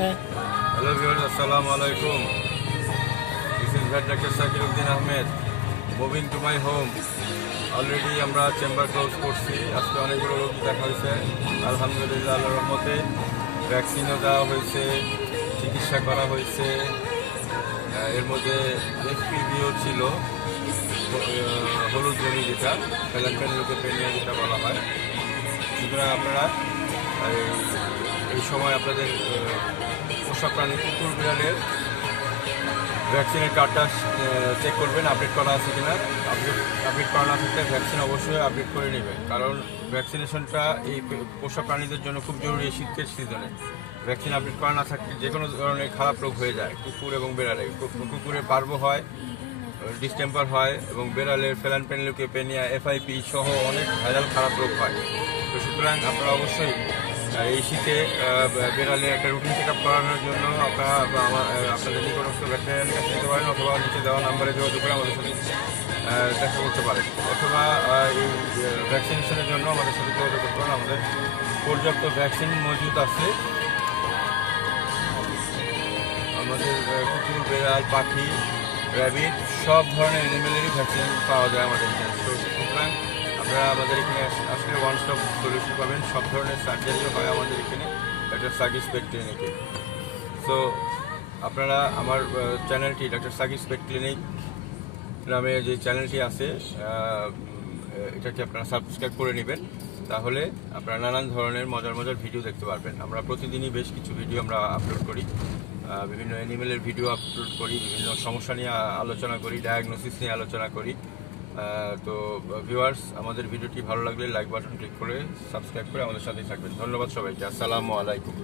Hello viewers, Assalamu alaikum. This is Vet Dr. Sakiruddin Ahmed. Moving to my home. Already আমরা chamber close করছি। আজকে অনেকগুলো রোগ দেখা হয়েছে, আলহামদুলিল্লাহ আল্লাহর রহমতে। ভ্যাকসিনও দেওয়া হয়েছে, চিকিৎসা করা হয়েছে। এর মধ্যে এফপিভিও ছিল, হলুদ জমি যেটা ফ্যালান্টাইন লিউকোপেনিয়া যেটা বলা হয়। সুতরাং আপনারা এই সময় আপনাদের পোষা প্রাণী কুকুর বিড়ালের ভ্যাকসিনের কার্ডটা চেক করবেন, আপডেট করা আছে কিনা। আপডেট করা না থাকলে ভ্যাকসিন অবশ্যই আপডেট করে নেবেন, কারণ ভ্যাকসিনেশনটা এই পোষা প্রাণীদের জন্য খুব জরুরি। শীতের সিজনে ভ্যাকসিন আপডেট করা না থাকলে যে কোনো ধরনের খারাপ রোগ হয়ে যায় কুকুর এবং বেড়ালে। কুকুরের পার্বো হয়, ডিস্টেম্পার হয়, এবং বেড়ালের ফ্যালান্টাইন লিউকোপেনিয়া, এফআইপি সহ অনেক ভাইরাল খারাপ রোগ হয়। তো সুতরাং আপনারা অবশ্যই এই শীতে বেড়ালের একটা রুটিন চেক আপ করানোর জন্য আপনাদের নিকটস্থ ভেটেরিনারির কাছে নিতে পারেন, অথবা নিচে দেওয়া নাম্বারে যোগাযোগ করে আমাদের সাথে দেখা করতে পারেন, অথবা এই ভ্যাকসিনেশনের জন্য আমাদের সাথে যোগাযোগ করতে পারেন। আমাদের পর্যাপ্ত ভ্যাকসিন মজুদ আছে। আমাদের কুকুর, বেড়াল, পাখি, র্যাবিট সব ধরনের অ্যানিমেলেরই ভ্যাকসিন পাওয়া যায় আমাদের এখানে। তো সুতরাং আপনারা আমাদের এখানে আসলে ওয়ান স্টপ সলিউশন পাবেন। সব ধরনের সার্জারিও হয় আমাদের এখানে ডক্টর সাকিস পেট ক্লিনিকে। সো আপনারা আমার চ্যানেলটি ডক্টর সাকিস পেট ক্লিনিক নামে যে চ্যানেলটি আছে এটাকে আপনারা সাবস্ক্রাইব করে নেবেন, তাহলে আপনারা নানান ধরনের মজার মজার ভিডিও দেখতে পারবেন। আমরা প্রতিদিনই বেশ কিছু ভিডিও আমরা আপলোড করি, বিভিন্ন অ্যানিমেলের ভিডিও আপলোড করি, বিভিন্ন সমস্যা নিয়ে আলোচনা করি, ডায়াগনোসিস নিয়ে আলোচনা করি। তো ভিউয়ার্স, আমাদের ভিডিওটি ভালো লাগলে লাইক বাটন ক্লিক করে সাবস্ক্রাইব করে আমাদের সাথেই থাকবেন। ধন্যবাদ সবাইকে। আসসালামু আলাইকুম।